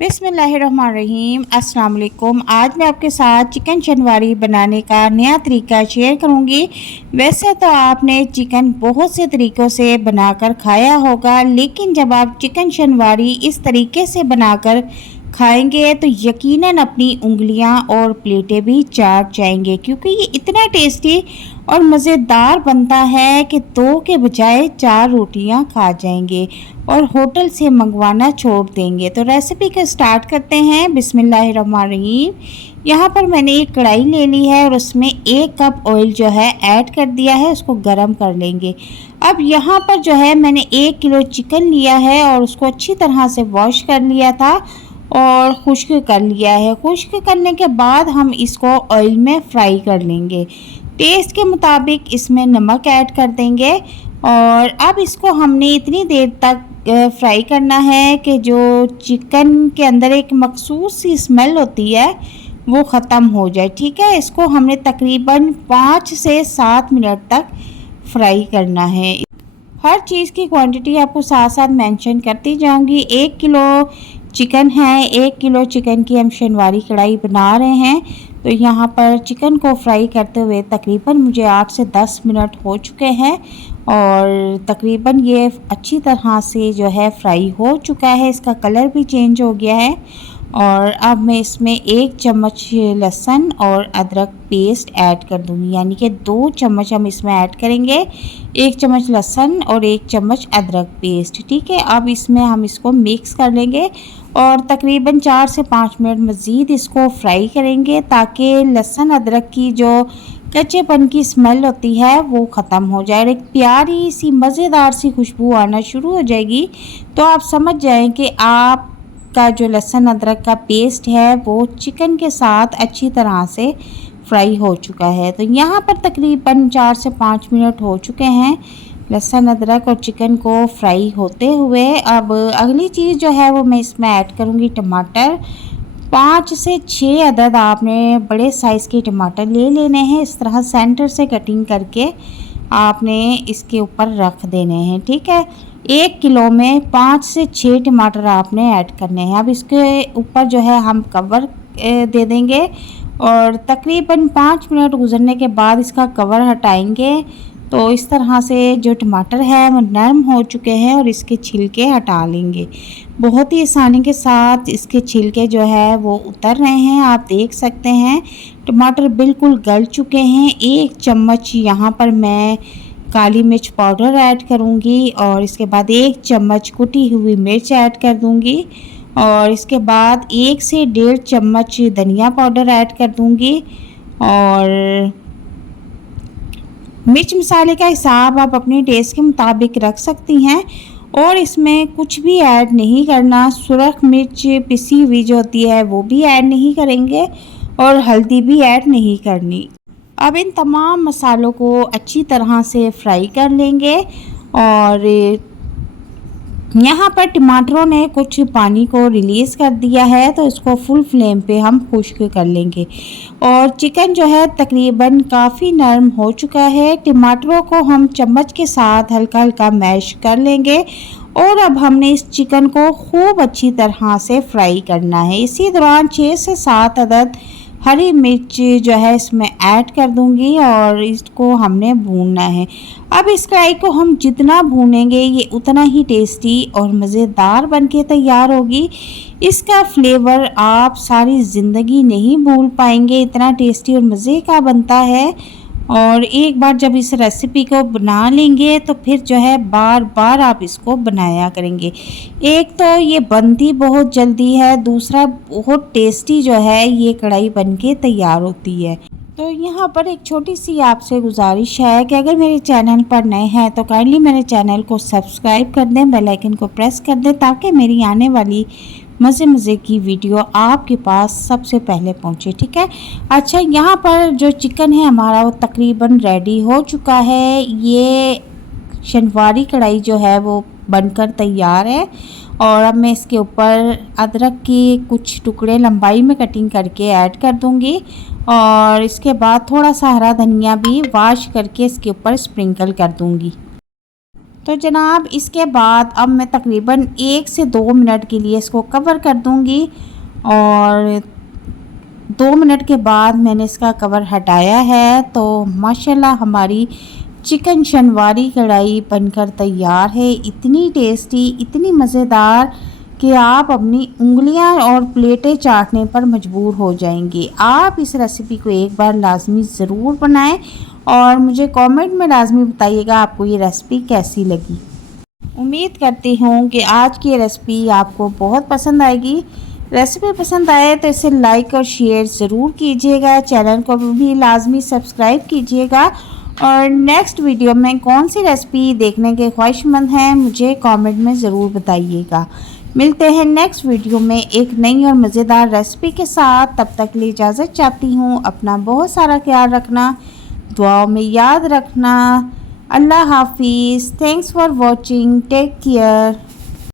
बिस्मिल्लाहिर्रहमानिर्रहीम अस्सलाम वालेकुम। आज मैं आपके साथ चिकन शनवारी बनाने का नया तरीका शेयर करूंगी। वैसे तो आपने चिकन बहुत से तरीक़ों से बनाकर खाया होगा, लेकिन जब आप चिकन शनवारी इस तरीके से बनाकर खाएंगे तो यकीनन अपनी उंगलियां और प्लेटें भी चाट जाएंगे, क्योंकि ये इतना टेस्टी और मज़ेदार बनता है कि दो के बजाय चार रोटियां खा जाएंगे और होटल से मंगवाना छोड़ देंगे। तो रेसिपी को स्टार्ट करते हैं। बिस्मिल्लाहिर्रहमानिर्रहीम। यहाँ पर मैंने एक कढ़ाई ले ली है और उसमें 1 कप ऑयल जो है ऐड कर दिया है, उसको गर्म कर लेंगे। अब यहाँ पर जो है मैंने 1 किलो चिकन लिया है और उसको अच्छी तरह से वॉश कर लिया था और खुश्क कर लिया है। खुश्क करने के बाद हम इसको ऑयल में फ्राई कर लेंगे। टेस्ट के मुताबिक इसमें नमक ऐड कर देंगे और अब इसको हमने इतनी देर तक फ्राई करना है कि जो चिकन के अंदर एक मखसूस सी स्मेल होती है वो ख़त्म हो जाए। ठीक है, इसको हमने तकरीबन 5 से 7 मिनट तक फ्राई करना है। हर चीज़ की क्वांटिटी आपको साथ साथ मेंशन करती जाऊंगी। 1 किलो चिकन है, 1 किलो चिकन की हम शनवारी कढ़ाई बना रहे हैं। तो यहाँ पर चिकन को फ्राई करते हुए तकरीबन मुझे 8 से 10 मिनट हो चुके हैं और तकरीबन ये अच्छी तरह से जो है फ्राई हो चुका है। इसका कलर भी चेंज हो गया है। और अब मैं इसमें 1 चम्मच लहसुन और अदरक पेस्ट ऐड कर दूँगी, यानी कि 2 चम्मच हम इसमें ऐड करेंगे। 1 चम्मच लहसुन और 1 चम्मच अदरक पेस्ट। ठीक है, अब इसमें हम इसको मिक्स कर लेंगे और तकरीबन 4 से 5 मिनट मज़ीद इसको फ्राई करेंगे, ताकि लहसुन अदरक की जो कच्चेपन की स्मेल होती है वो ख़त्म हो जाए और एक प्यारी सी मज़ेदार सी खुशबू आना शुरू हो जाएगी। तो आप समझ जाएं कि आप का जो लहसुन अदरक का पेस्ट है वो चिकन के साथ अच्छी तरह से फ्राई हो चुका है। तो यहाँ पर तकरीबन 4 से 5 मिनट हो चुके हैं लहसुन अदरक और चिकन को फ्राई होते हुए। अब अगली चीज़ जो है वो मैं इसमें ऐड करूँगी टमाटर। 5 से 6 अदद आपने बड़े साइज़ के टमाटर ले लेने हैं। इस तरह सेंटर से कटिंग करके आपने इसके ऊपर रख देने हैं। ठीक है, 1 किलो में 5 से 6 टमाटर आपने ऐड करने हैं। अब इसके ऊपर जो है हम कवर दे देंगे और तकरीबन 5 मिनट गुजरने के बाद इसका कवर हटाएंगे। तो इस तरह से जो टमाटर है वो नरम हो चुके हैं और इसके छिलके हटा लेंगे। बहुत ही आसानी के साथ इसके छिलके जो है वो उतर रहे हैं, आप देख सकते हैं। टमाटर बिल्कुल गल चुके हैं। 1 चम्मच यहाँ पर मैं काली मिर्च पाउडर ऐड करूँगी और इसके बाद 1 चम्मच कुटी हुई मिर्च ऐड कर दूँगी और इसके बाद 1 से 1.5 चम्मच धनिया पाउडर ऐड कर दूँगी। और मिर्च मसाले का हिसाब आप अपने टेस्ट के मुताबिक रख सकती हैं और इसमें कुछ भी ऐड नहीं करना। सुरख मिर्च पिसी हुई जो होती है वो भी ऐड नहीं करेंगे और हल्दी भी ऐड नहीं करनी। अब इन तमाम मसालों को अच्छी तरह से फ्राई कर लेंगे और यहाँ पर टमाटरों ने कुछ पानी को रिलीज़ कर दिया है, तो इसको फुल फ्लेम पे हम खुश्क कर लेंगे। और चिकन जो है तकरीबन काफ़ी नरम हो चुका है। टमाटरों को हम चम्मच के साथ हल्का हल्का मैश कर लेंगे और अब हमने इस चिकन को खूब अच्छी तरह से फ्राई करना है। इसी दौरान 6 से 7 अदद हरी मिर्च जो है इसमें ऐड कर दूंगी और इसको हमने भूनना है। अब इस कढ़ाई को हम जितना भूनेंगे ये उतना ही टेस्टी और मज़ेदार बनके तैयार होगी। इसका फ्लेवर आप सारी ज़िंदगी नहीं भूल पाएंगे, इतना टेस्टी और मज़े का बनता है। और एक बार जब इस रेसिपी को बना लेंगे तो फिर जो है बार बार आप इसको बनाया करेंगे। एक तो ये बनती बहुत जल्दी है, दूसरा बहुत टेस्टी जो है ये कढ़ाई बनके तैयार होती है। तो यहाँ पर एक छोटी सी आपसे गुजारिश है कि अगर मेरे चैनल पर नए हैं तो काइंडली मेरे चैनल को सब्सक्राइब कर दें, बेल आइकन को प्रेस कर दें, ताकि मेरी आने वाली मज़े की वीडियो आपके पास सबसे पहले पहुंचे। ठीक है, अच्छा, यहाँ पर जो चिकन है हमारा वो तकरीबन रेडी हो चुका है। ये शनवारी कढ़ाई जो है वो बनकर तैयार है और अब मैं इसके ऊपर अदरक की कुछ टुकड़े लंबाई में कटिंग करके ऐड कर दूँगी और इसके बाद थोड़ा सा हरा धनिया भी वॉश करके इसके ऊपर स्प्रिंकल कर दूँगी। तो जनाब इसके बाद अब मैं तकरीबन 1 से 2 मिनट के लिए इसको कवर कर दूंगी और 2 मिनट के बाद मैंने इसका कवर हटाया है। तो माशाल्लाह हमारी चिकन शनवारी कढ़ाई बनकर तैयार है। इतनी टेस्टी, इतनी मज़ेदार कि आप अपनी उंगलियां और प्लेटें चाटने पर मजबूर हो जाएंगे। आप इस रेसिपी को एक बार लाजमी ज़रूर बनाएं और मुझे कमेंट में लाजमी बताइएगा आपको ये रेसिपी कैसी लगी। उम्मीद करती हूँ कि आज की रेसिपी आपको बहुत पसंद आएगी। रेसिपी पसंद आए तो इसे लाइक और शेयर ज़रूर कीजिएगा। चैनल को भी लाजमी सब्सक्राइब कीजिएगा और नेक्स्ट वीडियो में कौन सी रेसिपी देखने के ख्वाहिशमंद हैं मुझे कमेंट में ज़रूर बताइएगा। मिलते हैं नेक्स्ट वीडियो में एक नई और मज़ेदार रेसिपी के साथ। तब तक के लिए इजाज़त चाहती हूँ। अपना बहुत सारा ख्याल रखना, दुआओं में याद रखना। अल्लाह हाफिज़। Thanks for watching. Take care.